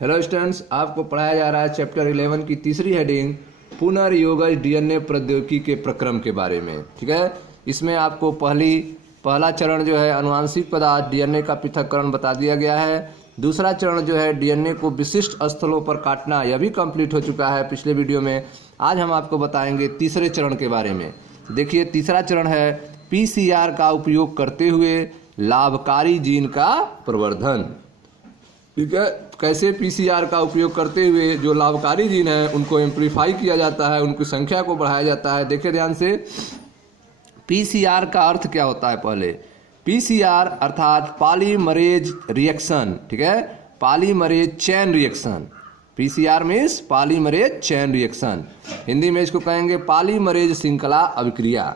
Hello students, आपको पढ़ाया जा रहा है चैप्टर 11 की तीसरी हेडिंग पुनर्योगज डीएनए प्रौद्योगिकी के प्रक्रम के बारे में। ठीक है, इसमें आपको पहला चरण जो है अनुवांशिक पदार्थ डीएनए का पृथक्करण बता दिया गया है। दूसरा चरण जो है डीएनए को विशिष्ट स्थलों पर काटना, यह भी कंप्लीट हो चुका है पिछले वीडियो में। आज हम आपको बताएंगे तीसरे चरण के बारे में। देखिए, तीसरा चरण है पीसीआर का उपयोग करते हुए लाभकारी जीन का प्रवर्धन। ठीक है, कैसे पीसीआर का उपयोग करते हुए जो लाभकारी जीन है उनको एम्प्लीफाई किया जाता है, उनकी संख्या को बढ़ाया जाता है। देखिए ध्यान से, पीसीआर का अर्थ क्या होता है। पहले पीसीआर अर्थात पॉलीमरेज रिएक्शन। ठीक है, polymerase chain reaction. PCR means polymerase chain reaction. Hindi में इसको कहेंगे पॉलीमरेज श्रृंखला अभिक्रिया।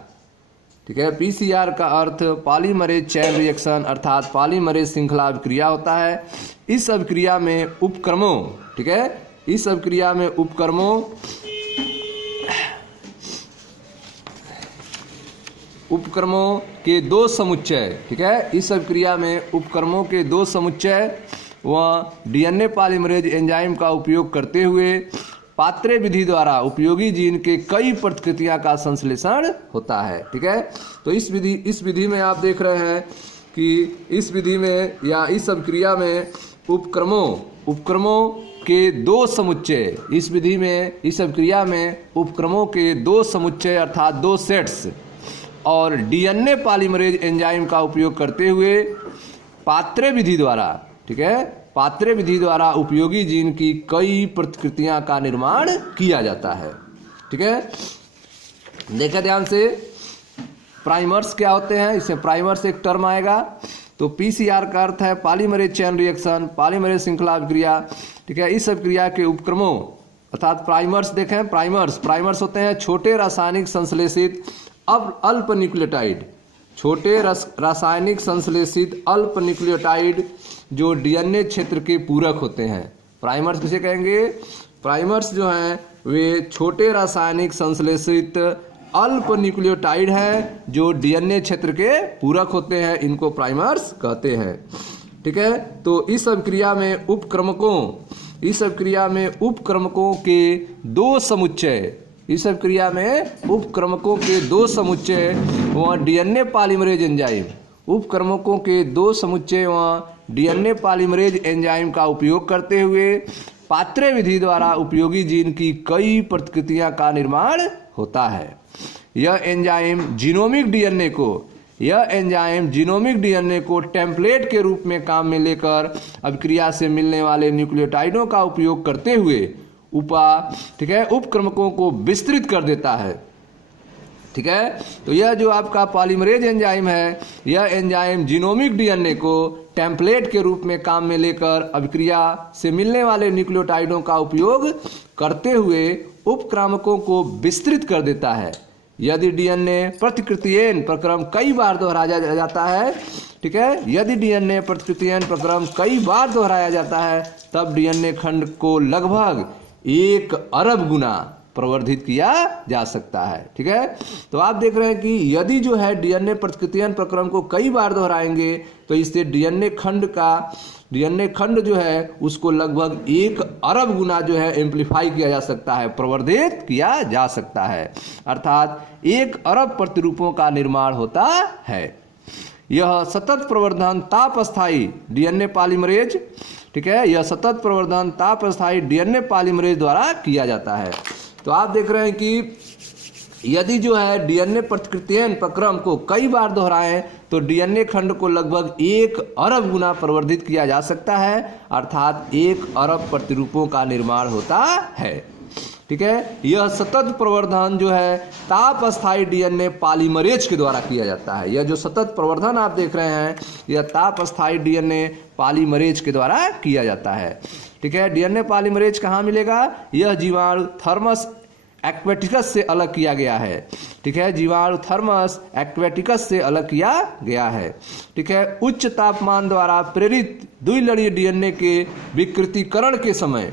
ठीक है, पीसीआर का अर्थ पॉलीमरेज चेन रिएक्शन अर्थात पॉलीमरेज श्रृंखला अभिक्रिया होता है। इस अभिक्रिया में उपक्रमों, ठीक है, इस अभिक्रिया में उपक्रमों के दो समुच्चय, ठीक है, इस अभिक्रिया में उपक्रमों के दो समुच्चय व डीएनए पॉलीमरेज एंजाइम का उपयोग करते हुए पात्रे विधि द्वारा उपयोगी जीन के कई प्रतिकृतियां का संश्लेषण होता है। ठीक है, तो इस विधि में आप देख रहे हैं कि इस विधि में या इस अभिक्रिया में उपक्रमों के दो समुच्चय, इस विधि में इस अभिक्रिया में उपक्रमों के दो समुच्चय अर्थात दो सेट्स और डीएनए पॉलीमरेज एंजाइम का उपयोग करते हुए पात्रे विधि द्वारा, ठीक है, पात्रे विधि द्वारा उपयोगी जीन की कई प्रतिकृतियां का निर्माण किया जाता है। ठीक है, देखिए ध्यान से, प्राइमर्स क्या होते हैं, इसमें प्राइमर्स एक टर्म आएगा। तो पीसीआर का अर्थ है पॉलीमरेज चेन रिएक्शन, पॉलीमरेज श्रृंखला अभिक्रिया। ठीक है, इस अभिक्रिया के उपक्रमों अर्थात प्राइमर्स देखें, प्राइमर्स होते हैं छोटे रासायनिक संश्लेषित अल्प न्यूक्लियोटाइड, छोटे रासायनिक संश्लेषित अल्प न्यूक्लियोटाइड जो डीएनए क्षेत्र के पूरक होते हैं। प्राइमर्स किसे कहेंगे? प्राइमर्स जो हैं वे छोटे रासायनिक संश्लेषित अल्प न्यूक्लियोटाइड हैं जो डीएनए क्षेत्र के पूरक होते हैं, इनको प्राइमर्स कहते हैं। ठीक है, तो इस अभिक्रिया में उपक्रमकों के दो समुच्चय, इस अभिक्रिया में उपक्रमकों के दो समुच्चय व डीएनए पॉलीमरेज एंजाइम, उपक्रमकों के दो समुच्चय व डीएनए पॉलीमरेज एंजाइम का उपयोग करते हुए पात्रे विधि द्वारा उपयोगी जीन की कई प्रतिकृतियां का निर्माण होता है। यह एंजाइम जीनोमिक डीएनए को टेम्पलेट के रूप में काम में लेकर अभिक्रिया से मिलने वाले न्यूक्लियोटाइडों का उपयोग करते हुए उपक्रमकों को विस्तृत कर देता है। ठीक है, तो यह जो आपका पॉलीमरेज एंजाइम है, यह एंजाइम जीनोमिक डीएनए को टेम्पलेट के रूप में काम में लेकर अभिक्रिया से मिलने वाले न्यूक्लियोटाइडों का उपयोग करते हुए उपक्रमकों को विस्तृत कर देता है। यदि डीएनए प्रतिकृतियन प्रक्रम कई बार दोहराया जाता है, ठीक है, यदि डीएनए प्रतिकृतियन प्रक्रम कई बार दोहराया जाता है तब डीएनए खंड को लगभग 1 अरब गुना प्रवर्धित किया जा सकता है। ठीक है, तो आप देख रहे हैं कि यदि जो है डीएनए प्रतिकृतियन प्रक्रम को कई बार दोहराएंगे तो इससे डीएनए खंड जो है उसको लगभग 1 अरब गुना जो है एम्प्लीफाई किया जा सकता है, प्रवर्धित किया जा सकता है, अर्थात 1 अरब प्रतिरूपों का निर्माण होता है। यह सतत प्रवर्धन तापस्थायी डीएनए पॉलीमरेज, ठीक है, यह सतत प्रवर्धन तापस्थायी डीएनए पॉलीमरेज द्वारा किया जाता है। तो आप देख रहे हैं कि यदि जो है डीएनए प्रतिकृतियन प्रक्रम को कई बार दोहराएं तो डीएनए खंड को लगभग 1 अरब गुना प्रवर्धित किया जा सकता है, अर्थात 1 अरब प्रतिरूपों का निर्माण होता है। ठीक है, यह सतत प्रवर्धन जो है ताप अस्थायी डीएनए पॉलीमरेज के द्वारा किया जाता है। यह जो सतत प्रवर्धन आप देख रहे हैं यह ताप अस्थायी डीएनए पॉलीमरेज के द्वारा किया जाता है। ठीक है, डीएनए पॉलीमरेज कहाँ मिलेगा? यह जीवाणु थर्मस एक्वेटिकस से अलग किया गया है। ठीक है, जीवाणु थर्मस एक्वेटिकस से अलग किया गया है। ठीक है, उच्च तापमान द्वारा प्रेरित द्विलड़ीय डीएनए के विकृतीकरण के समय,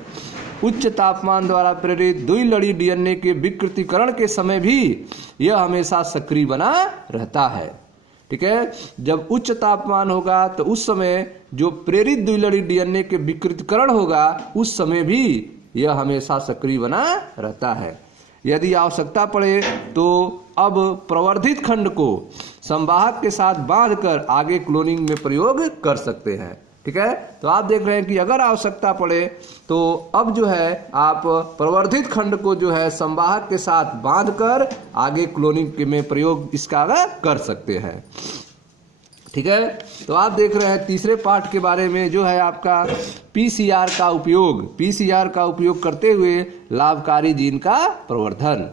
उच्च तापमान द्वारा प्रेरित द्विलड़ीय डीएनए के विकृतीकरण के समय भी यह हमेशा सक्रिय बना रहता है। ठीक है। जब उच्च तापमान होगा तो उस समय जो प्रेरित द्विलड़ी डीएनए के विकृतीकरण होगा उस समय भी यह हमेशा सक्रिय बना रहता है। यदि आवश्यकता पड़े तो अब प्रवर्धित खंड को संवाहक के साथ बांधकर आगे क्लोनिंग में प्रयोग कर सकते हैं। ठीक है, तो आप देख रहे हैं कि अगर आवश्यकता पड़े तो अब जो है आप प्रवर्धित खंड को जो है संवाहक के साथ बांधकर आगे क्लोनिंग में प्रयोग इसका कर सकते हैं। ठीक है, तो आप देख रहे हैं तीसरे पार्ट के बारे में जो है आपका पीसीआर का उपयोग करते हुए लाभकारी जीन का प्रवर्धन।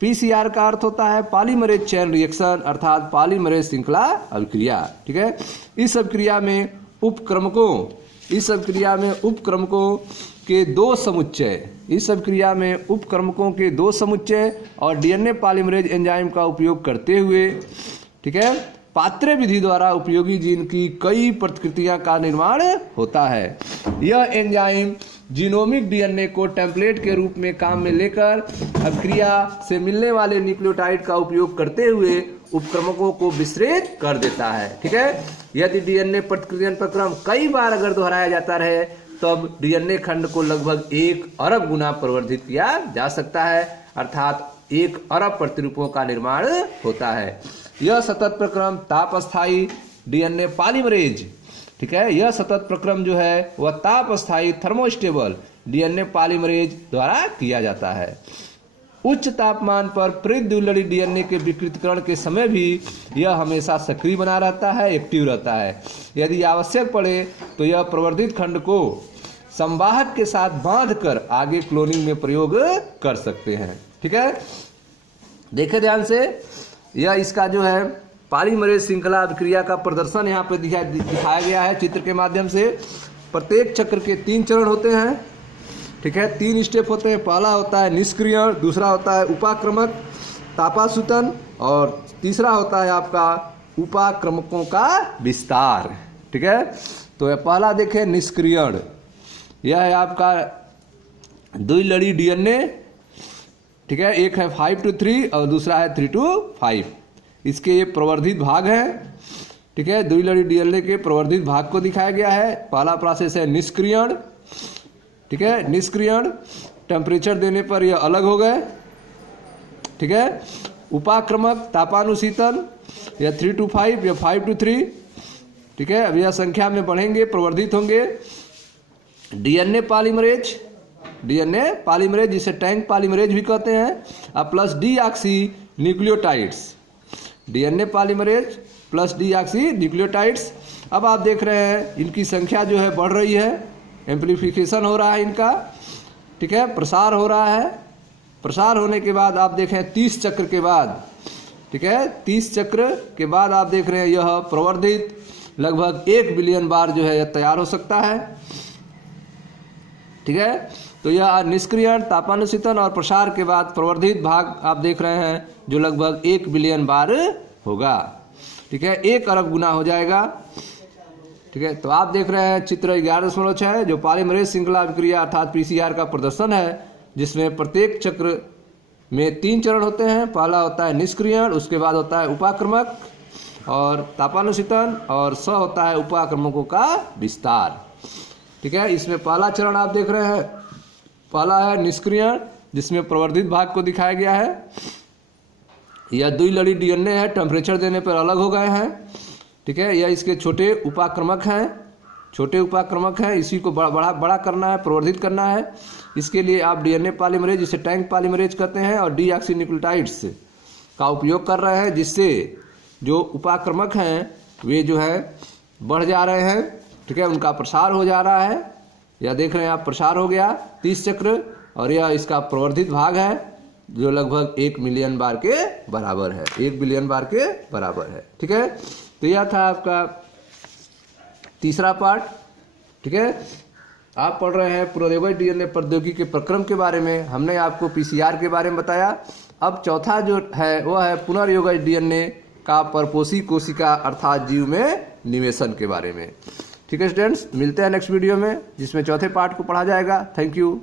पीसीआर का अर्थ होता है पॉलीमरेज चेन रिएक्शन अर्थात पॉलीमरेज श्रृंखला अभिक्रिया। ठीक है, इस अभिक्रिया में उपक्रमकों के दो समुच्चय और डीएनए पॉलीमरेज एंजाइम का उपयोग करते हुए, ठीक है, पात्रे विधि द्वारा उपयोगी जीन की कई प्रतिकृतियां का निर्माण होता है। यह एंजाइम जीनोमिक डीएनए को टेम्पलेट के रूप में काम में लेकर अभिक्रिया से मिलने वाले न्यूक्लियोटाइड का उपयोग करते हुए उपक्रमकों को विस्तृत कर देता है। ठीक है, यदि डीएनए प्रतिकृतियन प्रक्रम कई बार अगर दोहराया जाता रहे तब डीएनए खंड को लगभग 1 अरब गुना प्रवर्धित किया जा सकता है अर्थात 1 अरब प्रतिरूपों का निर्माण होता है। यह सतत प्रक्रम ताप स्थायी डीएनए पॉलीमरेज, ठीक है, यह सतत प्रक्रम जो है वह ताप स्थायी थर्मोस्टेबल डीएनए पॉलीमरेज द्वारा किया जाता है। उच्च तापमान पर प्रेरित द्विलड़ी डीएनए के विकृतीकरण के समय भी यह हमेशा सक्रिय बना रहता है, एक्टिव रहता है। यदि आवश्यक पड़े तो यह प्रवर्धित खंड को संवाहक के साथ बांधकर आगे क्लोनिंग में प्रयोग कर सकते हैं। ठीक है, देखें ध्यान से, यह इसका जो है पॉलीमरेज श्रृंखला अभिक्रिया का प्रदर्शन यहाँ पे दिखाया गया है चित्र के माध्यम से। प्रत्येक चक्र के 3 चरण होते हैं। ठीक है, 3 स्टेप होते हैं। पहला होता है निष्क्रियण, दूसरा होता है उपाक्रमक तापासुतन और तीसरा होता है आपका उपाक्रमकों का विस्तार। ठीक है, तो यह पहला देखें निष्क्रियण, यह है आपका द्विलड़ी डीएनए। ठीक है, एक है 5 to 3 और दूसरा है 3 to 5। इसके ये प्रवर्धित भाग हैं। ठीक है, द्विलड़ी डीएनए के प्रवर्धित भाग को दिखाया गया है। पहला प्रोसेस है निष्क्रियण। ठीक है, निष्क्रियण टेम्परेचर देने पर यह अलग हो गए। ठीक है, उपाक्रमक तापानुशीतन यह 3 to 5 या 5 to 3। ठीक है, अब यह संख्या में बढ़ेंगे, प्रवर्धित होंगे। डीएनए पॉलीमरेज जिसे टैंक पॉलीमरेज भी कहते हैं, अब plus deoxy nucleotides, DNA polymerase plus deoxy nucleotides. अब आप देख रहे हैं इनकी संख्या जो है बढ़ रही है, एम्प्लीफिकेशन हो रहा है इनका। ठीक है, प्रसार हो रहा है। प्रसार होने के बाद आप देखें 30 चक्र के बाद, ठीक है, 30 चक्र के बाद आप देख रहे हैं यह प्रवर्धित लगभग 1 बिलियन बार जो है यह तैयार हो सकता है। ठीक है, तो यह निष्क्रियण तापानुशीतन और प्रसार के बाद प्रवर्धित भाग आप देख रहे हैं जो लगभग 1 बिलियन बार होगा। ठीक है, 1 अरब गुना हो जाएगा। ठीक है, तो आप देख रहे हैं चित्र 11.6 जो पॉलीमरेज श्रृंखला अभिक्रिया अर्थात पीसीआर का प्रदर्शन है, जिसमें प्रत्येक चक्र में 3 चरण होते हैं। पहला होता है निष्क्रियण, उसके बाद होता है उपाक्रमक और तापानुशीतन और होता है उपाक्रमकों का विस्तार। ठीक है, इसमें पहला चरण आप देख रहे हैं, पहला है निष्क्रियण जिसमें प्रवर्धित भाग को दिखाया गया है। यह द्विलड़ी डीएनए है, टेम्परेचर देने पर अलग हो गए हैं। ठीक है, यह इसके छोटे उपाक्रमक हैं, इसी को बड़ा करना है, प्रवर्धित करना है। इसके लिए आप डीएनए पॉलीमरेज जिसे टैंक पॉलीमरेज कहते हैं और डीऑक्सी न्यूक्लियोटाइड्स का उपयोग कर रहे हैं, जिससे जो उपाक्रमक हैं वे जो है बढ़ जा रहे हैं। ठीक है, उनका प्रसार हो जा रहा है। यह देख रहे हैं आप, प्रसार हो गया 30 चक्र और यह इसका प्रवर्धित भाग है जो लगभग 1 मिलियन बार के बराबर है, 1 बिलियन बार के बराबर है। ठीक है, तो यह था आपका तीसरा पार्ट। ठीक है, आप पढ़ रहे हैं पुनर्योगज डीएनए प्रौद्योगिकी के प्रक्रम के बारे में। हमने आपको पीसीआर के बारे में बताया। अब चौथा जो है वह है पुनर्योगज डीएनए का परपोषी कोशिका अर्थात जीव में निवेशन के बारे में। ठीक है स्टूडेंट्स, मिलते हैं नेक्स्ट वीडियो में जिसमें चौथे पार्ट को पढ़ा जाएगा। Thank you.